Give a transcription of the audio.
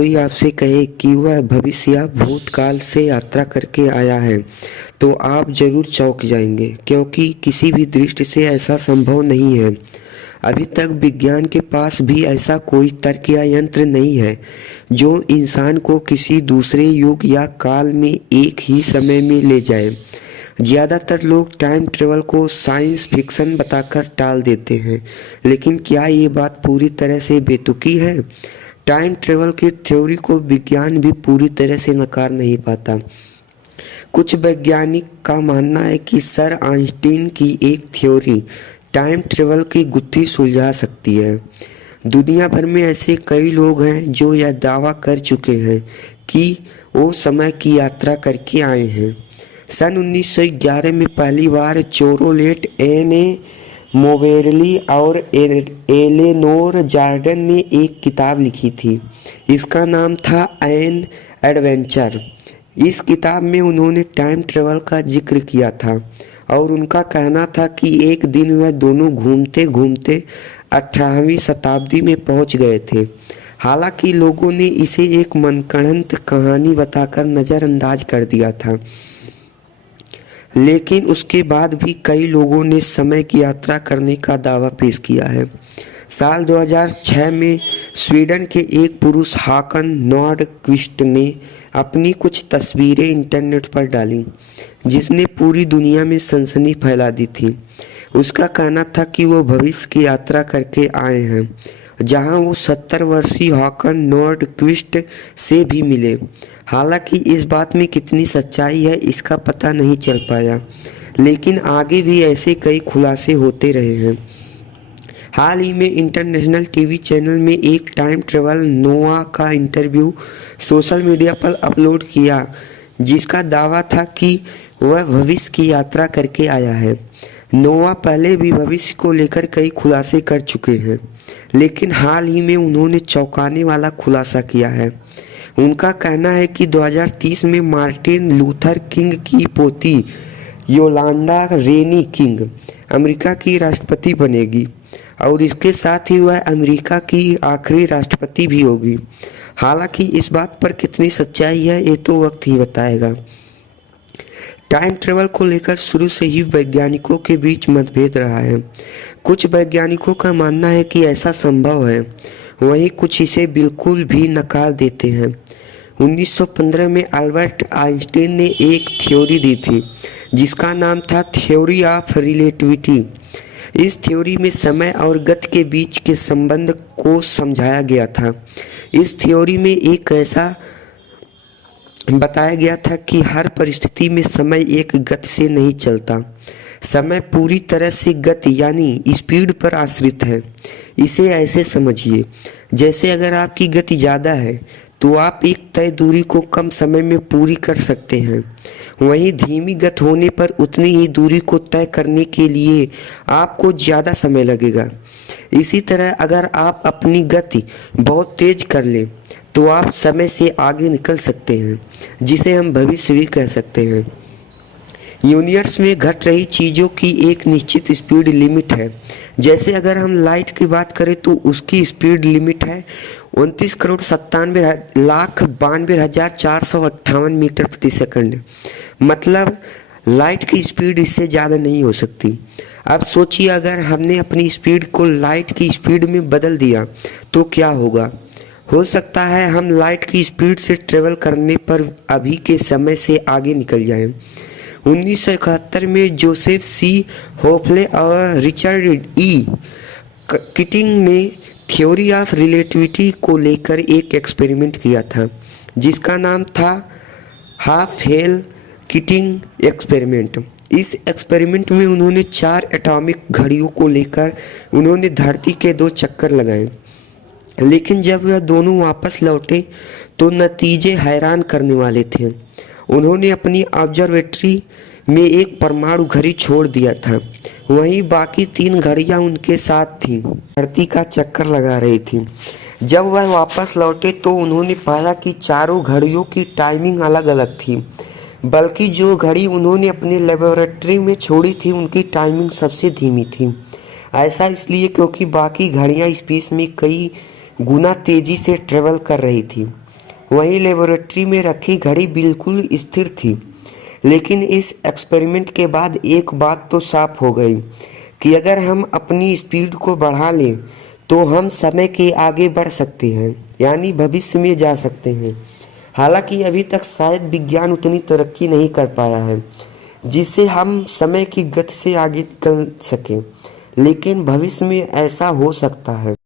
कोई आपसे कहे कि वह भविष्य या भूतकाल से यात्रा करके आया है तो आप जरूर चौंक जाएंगे, क्योंकि किसी भी दृष्टि से ऐसा संभव नहीं है। अभी तक विज्ञान के पास भी ऐसा कोई तर्क या यंत्र नहीं है जो इंसान को किसी दूसरे युग या काल में एक ही समय में ले जाए। ज़्यादातर लोग टाइम ट्रेवल को साइंस फिक्शन बताकर टाल देते हैं, लेकिन क्या ये बात पूरी तरह से बेतुकी है? टाइम ट्रेवल की थ्योरी को विज्ञान भी पूरी तरह से नकार नहीं पाता। कुछ वैज्ञानिक का मानना है कि सर आइंस्टीन की एक थ्योरी टाइम ट्रेवल की गुत्थी सुलझा सकती है। दुनिया भर में ऐसे कई लोग हैं जो यह दावा कर चुके हैं कि वो समय की यात्रा करके आए हैं। सन 1911 में पहली बार चोरोलेट एन मोबेरली और एलेनोर जॉर्डन ने एक किताब लिखी थी। इसका नाम था एन एडवेंचर। इस किताब में उन्होंने टाइम ट्रेवल का जिक्र किया था और उनका कहना था कि एक दिन वह दोनों घूमते घूमते 18वीं शताब्दी में पहुंच गए थे। हालांकि लोगों ने इसे एक मनगढ़ंत कहानी बताकर नज़रअंदाज कर दिया था, लेकिन उसके बाद भी कई लोगों ने समय की यात्रा करने का दावा पेश किया है। साल 2006 में स्वीडन के एक पुरुष हाकन नॉर्डक्विस्ट ने अपनी कुछ तस्वीरें इंटरनेट पर डाली, जिसने पूरी दुनिया में सनसनी फैला दी थी। उसका कहना था कि वो भविष्य की यात्रा करके आए हैं, जहां वो 70 वर्षीय हाकन नॉर्डक्विस्ट से भी मिले। हालांकि इस बात में कितनी सच्चाई है इसका पता नहीं चल पाया, लेकिन आगे भी ऐसे कई खुलासे होते रहे हैं। हाल ही में इंटरनेशनल टीवी चैनल में एक टाइम ट्रेवल नोआ का इंटरव्यू सोशल मीडिया पर अपलोड किया, जिसका दावा था कि वह भविष्य की यात्रा करके आया है। नोआ पहले भी भविष्य को लेकर कई खुलासे कर चुके हैं, लेकिन हाल ही में उन्होंने चौंकाने वाला खुलासा किया है। उनका कहना है कि 2030 में मार्टिन लूथर किंग की पोती योलांडा रेनी किंग अमेरिका की राष्ट्रपति बनेगी और इसके साथ ही वह अमेरिका की आखिरी राष्ट्रपति भी होगी। हालांकि इस बात पर कितनी सच्चाई है ये तो वक्त ही बताएगा। टाइम ट्रेवल को लेकर शुरू से ही वैज्ञानिकों के बीच मतभेद रहा है। कुछ वैज्ञानिकों का मानना है कि ऐसा संभव है, वहीं कुछ इसे बिल्कुल भी नकार देते हैं। 1915 में अल्बर्ट आइंस्टीन ने एक थ्योरी दी थी जिसका नाम था थ्योरी ऑफ रिलेटिविटी। इस थ्योरी में समय और गति के बीच के संबंध को समझाया गया था। इस थ्योरी में एक ऐसा बताया गया था कि हर परिस्थिति में समय एक गति से नहीं चलता। समय पूरी तरह से गति यानी स्पीड पर आश्रित है। इसे ऐसे समझिए, जैसे अगर आपकी गति ज़्यादा है तो आप एक तय दूरी को कम समय में पूरी कर सकते हैं, वहीं धीमी गति होने पर उतनी ही दूरी को तय करने के लिए आपको ज़्यादा समय लगेगा। इसी तरह अगर आप अपनी गति बहुत तेज कर लें तो आप समय से आगे निकल सकते हैं, जिसे हम भविष्य भी कह सकते हैं। यूनिवर्स में घट रही चीज़ों की एक निश्चित स्पीड लिमिट है। जैसे अगर हम लाइट की बात करें तो उसकी स्पीड लिमिट है 29,97,92,458 मीटर प्रति सेकंड। मतलब लाइट की स्पीड इससे ज़्यादा नहीं हो सकती। अब सोचिए अगर हमने अपनी स्पीड को लाइट की स्पीड में बदल दिया तो क्या होगा। हो सकता है हम लाइट की स्पीड से ट्रेवल करने पर अभी के समय से आगे निकल जाएं। 1971 में जोसेफ सी होफले और रिचर्ड ई किटिंग ने थ्योरी ऑफ रिलेटिविटी को लेकर एक एक्सपेरिमेंट किया था, जिसका नाम था हाफ हेल किटिंग एक्सपेरिमेंट। इस एक्सपेरिमेंट में उन्होंने 4 एटॉमिक घड़ियों को लेकर उन्होंने धरती के 2 चक्कर लगाए, लेकिन जब वह दोनों वापस लौटे तो नतीजे हैरान करने वाले थे। उन्होंने अपनी ऑब्जर्वेटरी में एक परमाणु घड़ी छोड़ दिया था, वहीं बाकी 3 घड़ियां उनके साथ थीं, धरती का चक्कर लगा रही थीं। जब वह वापस लौटे तो उन्होंने पाया कि चारों घड़ियों की टाइमिंग अलग अलग थी, बल्कि जो घड़ी उन्होंने अपने लेबोरेटरी में छोड़ी थी उनकी टाइमिंग सबसे धीमी थी। ऐसा इसलिए क्योंकि बाकी घड़ियां स्पेस में कई गुना तेजी से ट्रेवल कर रही थी। वहीं लेबोरेटरी में रखी घड़ी बिल्कुल स्थिर थी। लेकिन इस एक्सपेरिमेंट के बाद एक बात तो साफ हो गई कि अगर हम अपनी स्पीड को बढ़ा लें तो हम समय के आगे बढ़ सकते हैं, यानी भविष्य में जा सकते हैं। हालांकि अभी तक शायद विज्ञान उतनी तरक्की नहीं कर पाया है जिससे हम समय की गति से आगे निकल सकें, लेकिन भविष्य में ऐसा हो सकता है।